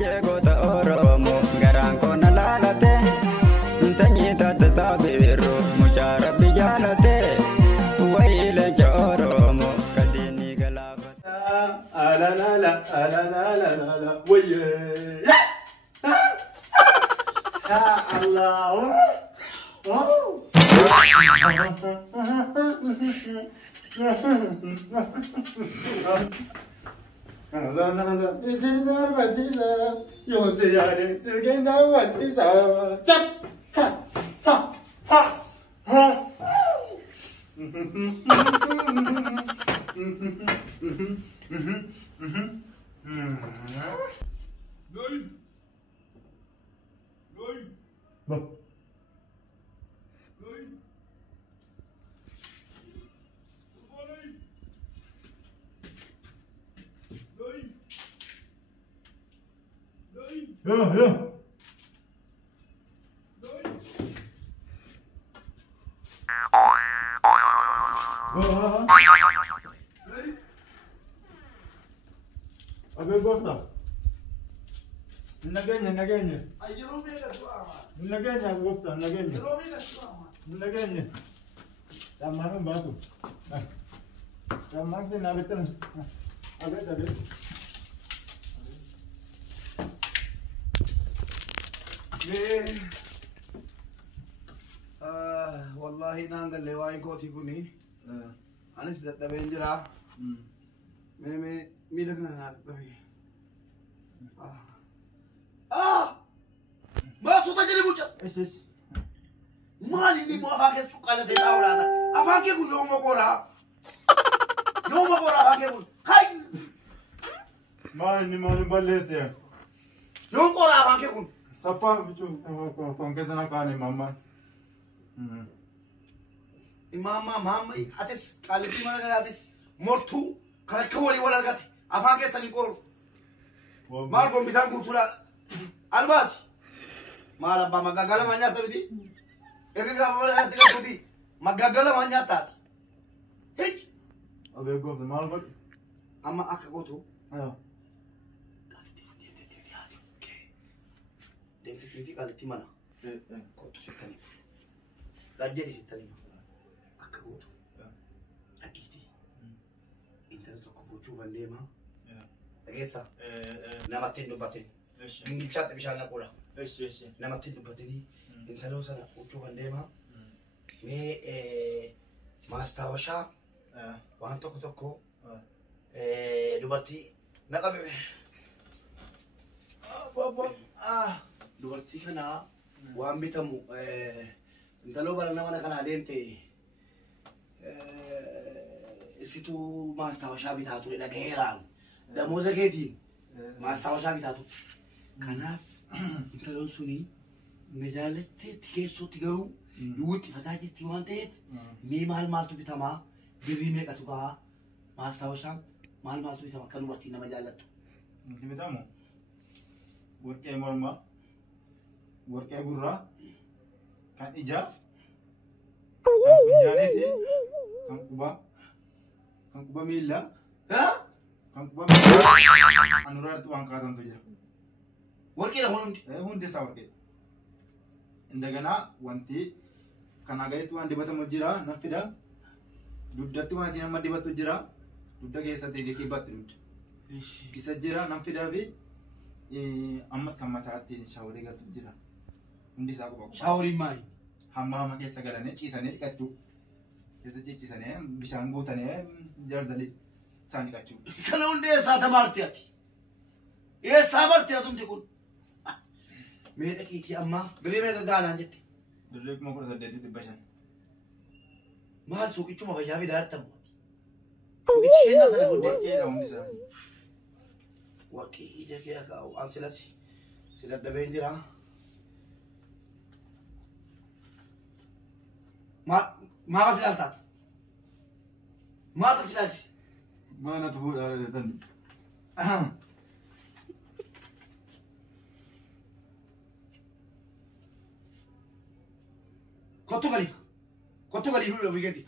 Jegoota Oromoo garaan koona laalate sanyii tasaabiru mucaa rabbi jaalate wayii leenca Oromoo kadeenii galaafate. Alalala alalala wayee ya Allah. Nada, idiler batida, yolda yani sürgenden batida. Çap, ha, ha, ha, ha. Loy, loy, bak. Loy. Ya ya. Abi bota. Naganya. Ayro mega suama. Naganya bota, naganya. Ayro mega suama. Naganya. Tamam batu. Tamam sen abetan. Abet. والله نانغل لواين كوتي كوني أنا سيدت دبين جرا مي لكنا نادت دبي ما صوتا جري بوجا إيش مالي ني مو أفاكي سوكالة دي تاولاتا أفاكي كو يوم مقولا أفاكي كو خاي ما بالله يوم قولا أفاكي كو Sapa bicu kongkesana kani mama. Mama, atis kalipi mana kan atis mortu kalau kawali wala gati apa ke sani kor mal bom bisa ngutula albas mal apa magagala manya tabidi eka wala hati tabidi magagala manya tat hich Abe go mal bat amma akagotu ayo Denti kalipi mana kotu sitani Dajjali sitani akagotu akiti internet tokko fuchuu vandeema dhageessa namatti hin dubbatin dinnichaatti bishaan naquudha namatti hin dubbatini intaloo sana fuchuu vandeema mee maastaawashaa waan tokko dubartii naqabe dubartii kana waan bitamu intaloo barana mana kana adeemte isitu maastaawashaa bitaa ture dhagaheeraan damooza keetiin maastaawashaa bitaa ture kanaaf intaloon suni magaalatteetti keessootti garuu yuuxxifataa jirti waan ta'eef mee maaltu bitamaa birrii meeqatu bahaa maastaawashaan maaltu bitama akka dubartiin nama jaallattu bitamu warqee mormaa warqee gurraa kan ijaa kan finjaaniiti kan quba miillaa kan quba miillaa anuraatti waan kaatantu jira warqeedha hundi isaa warqee indaganaa wanti kan agaritti waan dibatamu jira naffida duddatti waan isin amma dibattu jira dudda keessatti dhibatti dudda isa jira naffidaa fi ammas kan mataatti shaaworii galtu jira hundi isaa quba shaaworii maali hamma keessa galanii ciisanii dhiqachuu keessa ciisanii bishaan guutanii jardalii isaan dhiqachuu kana hundi eessaa tamaarti ati eessaa barti atumti kun mee dhaqiitii amma birrii meeqa gaanaan jette birrii 18,500 maal suuqichuma fayyaa fi daartamu suuqichi keenyaa sana warqeedha hundi isaa warqii ija kee akaa'u an silas si daddabeen jira maaqa si laaltaati maata si laalchise maana tufuudhaa dheetan kottu galii fuudhu ofii keetti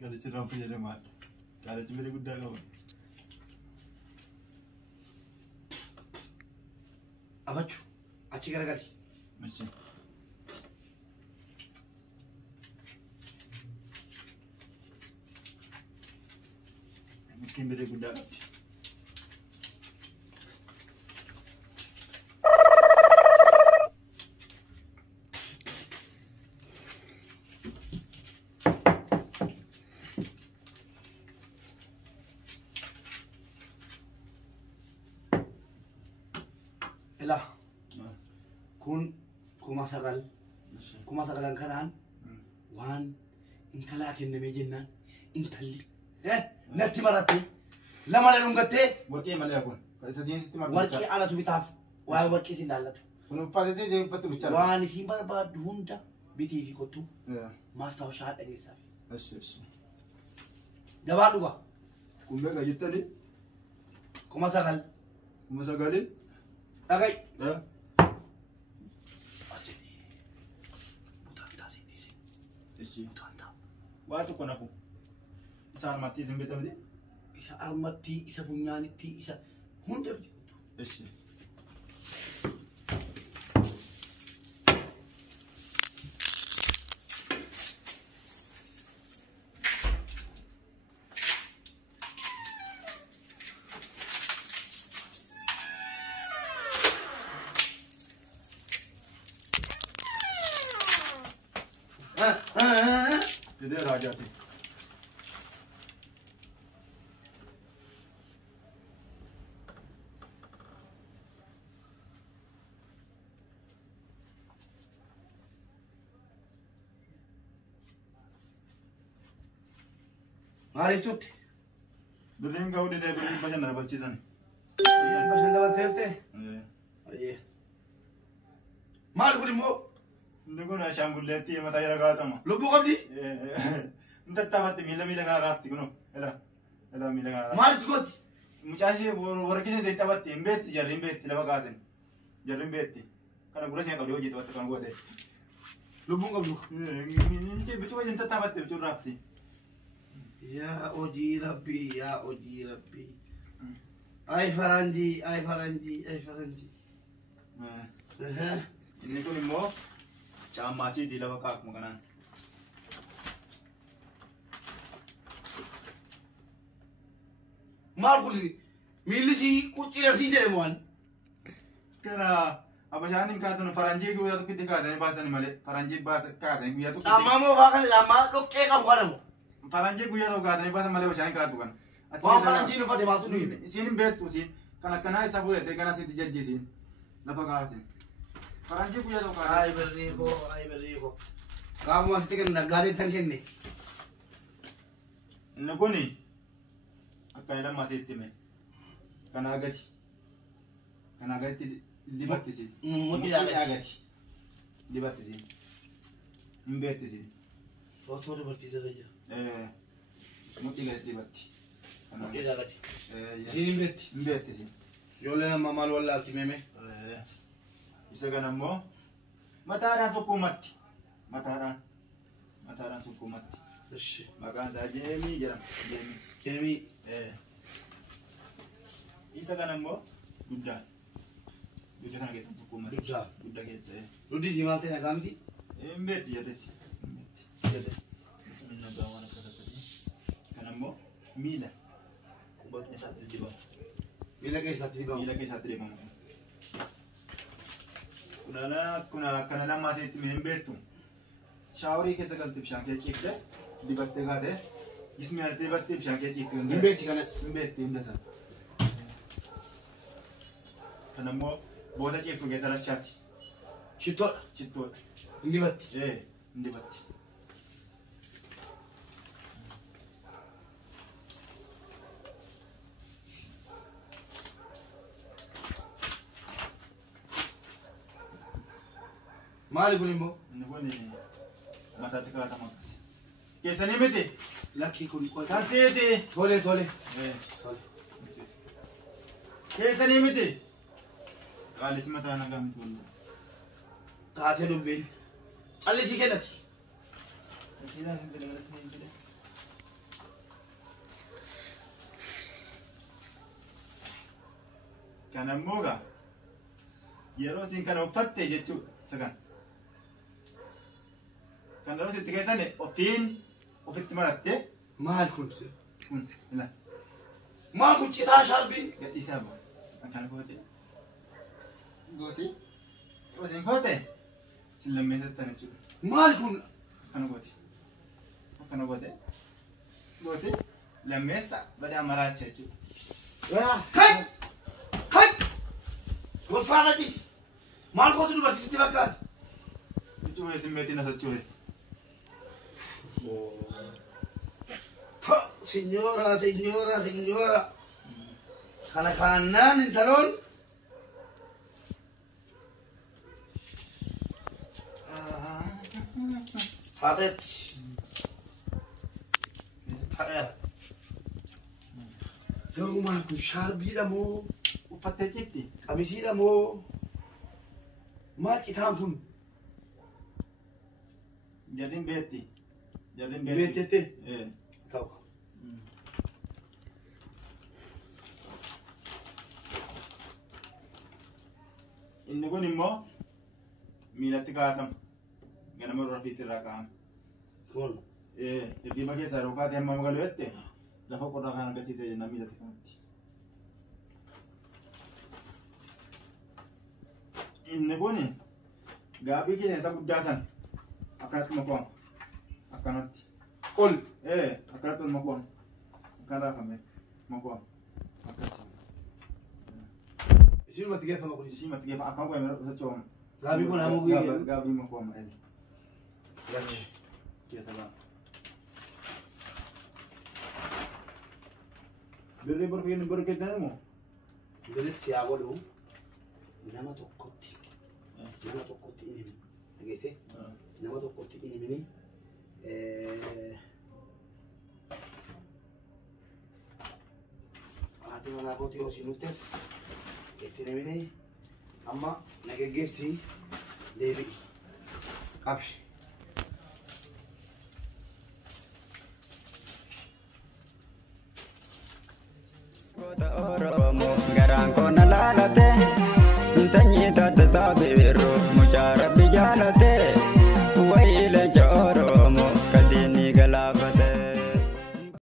Qalichi irraan fayyadamaadha. Qalichi miidha guddaa qaba. Abachu, achi garagali. Machine. Mungkin miidha guddaa qabdi. Ela, kuma sagalan kanaan waan intalaa kennamee jennaan intalli natti maratte lama na dhungattee Warqee malee kun. Kan isa diinsitti marga. warqii anatu bitaaf waa'ee warqii isin laallatu. Kun uffatee deemfatti bichaa. Waan isin barbaaddu hunda bitii fi kottu maastawashaa haadha geessaaf. Asheessu. Gabaa dhugaa Kun beekaa jettanii kuma sagal kuma sagalee. dhagay. Waa tokko nafu. Isa armatti isin beekamti. Isa armatti, isa funyaanitti, isa hunda bitii kottu. Eshi. Jadi raja sih. Maaliif tutte? Birriin ga'uu didee birriin bashannana balchiisan. Bashannana balteeftee? Maali kun immoo? Inni kun ashaangulleetti mataa jala kaa'atama. Lubbuu qabdi? Inni tattaafatti miila kana raafti kunoo. Ela miila kana raafti. Maalitti gooti? Mucaan ishee warqisee ta'e taphatti hin beetti jarri hin beetti lafa kaasen. Jarri hin beetti. Kana gura ishee qabdee hojii taphatte kan goote. Lubbuun qabdu? Bichuu wajjin tattaafatte bichuu raafti. Yaa hojii rabbii, yaa hojii rabbii. Ay faranjii, ay faranjii, ay faranjii. Inni kun immoo caammaatiitii lafa kaakuma kanaan. Maal kun miilli isii qurxii asii jedhamu waan. Kana abashaan hin kaatan faranjii guyyaa tokkotti kaatanii baasanii malee faranjii kaatanii guyyaa tokkotti. Caammaa moo faa kana caammaa dhoqqee qabu kanamu. Faranjii guyyaa tokko kaatanii baasan malee abashaan hin kaatu kana. Waan faranjiin uffate maatu nuyi. Isiin hin beektu isiin kan akkanaa isa fuudhate gana asitti jajjiisiin lafa kaasin. Faranjii guyyaa tokko kaatanii. Ay birrii koo, ay birrii koo. Qaamuma asitti kenna gaariin tan kenne. Inni kuni akkana lammaa asitti hime. Kanaa gadi. Kanaa gaditti dibattisiin. Mudhii gadi. Dibattisiin. Hin beektisiin. Footoo dubartii irra jira. Mudhii gadi dibatti. Mudhii gadi. Isiin hin beekti. Hin beektisiin. Ijoolleen amma maal wallaalti meeme? Isa kana immoo mataadhaan sukkuumatti. Mataadhaan sukkuumatti. Maqaan isaa Jeemii jedhama. Jeemii. Isa kana immoo guddaan. Guddaa kana keessa sukkuumatti. Guddaa. Guddaa keessa. Duddi diimaa ta'e nagaa miti? Hin beekti jedhetti. Nagaa waan akkasatti. Kana immoo miila. Quba keessaatti dibamu. Miila keessatti dibamu. Miila keessatti dibamu. Kuna akkana lama asitti hin beektu. Shaaworii keessa galtee bishaan kee ciifte dibattee kaatee jismi ati dibattee bishaan kee ciifte Hin beekti kanas. hin beekti hunda isaa. Kana immoo booda ciiftu keessa lachaati. Shittoodha. Shittoodha. Hin dibatti. Hin dibatti. Maali kun immoo? Inni kun mataatti kaa'atama akkas. Keessanii miti? Lakkii kun qoota. Kan seeti. Tole tole. Tole. Keessanii miti? Qaalichi mataa nagaa miti wallee. Taatee dubbiin. Callisii kennati. Kan ammoo gaa yeroo isin kana uffatte jechuudha sagan. Kan yeroo itti keessan ofitti marattee Maal kun? kun ila Maal kun citaa sharbii? gadhiisaa ba'a. Akkana goote. Goote. Yoo isin goote isin lammeessattan jechuudha. Maal kun? Akkana goote. Akkana goote. Goote lammeessa badaa maraacha jechuudha. Kai! Wal faana dhisi. Maal gootu dubartisitti fakkaata? Jechuudha isin meetiin as jechuudha. Signora. Kana kaannaan intaloon. Haateetti. Garuu maal kun shaarbiidha moo? Uffattee cifti. Qamisiidha moo? Maal citaan kun? Jalliin beetti. Beettette? Ta'u. Inni kun immoo miilatti kaa'atama. Ganama rafiitti irraa kaa'ama. Kun. Dhibbiima keessaa yeroo kaatee hamma magalu jette lafa qorraa kan argatee ta'e jennaan miilatti kaa'atti. Inni kun gaabii keessa guddaa sana akkanatti makuwama. Akkanatti. Ol. Akkanatti ol makuwama. Akkan raafame makuwama. Akkasii. Isinumatti geeffama kun. Ishimatti geeffa akkan qo'e socho'ama. Gaabii kun hamma guyyaa. Gaabii makuwama. Gachi. Keessa ba'a. Birrii burkeettan immoo? Birritti yaa godhu nama tokkotti inni dhageesse nama tokkotti inni haati manaa kootii osii nuttes itti namni amma nagaggeessi deebi'i qabsi. Goota Oromoo garaan koo na laalate sanyii taate saabe.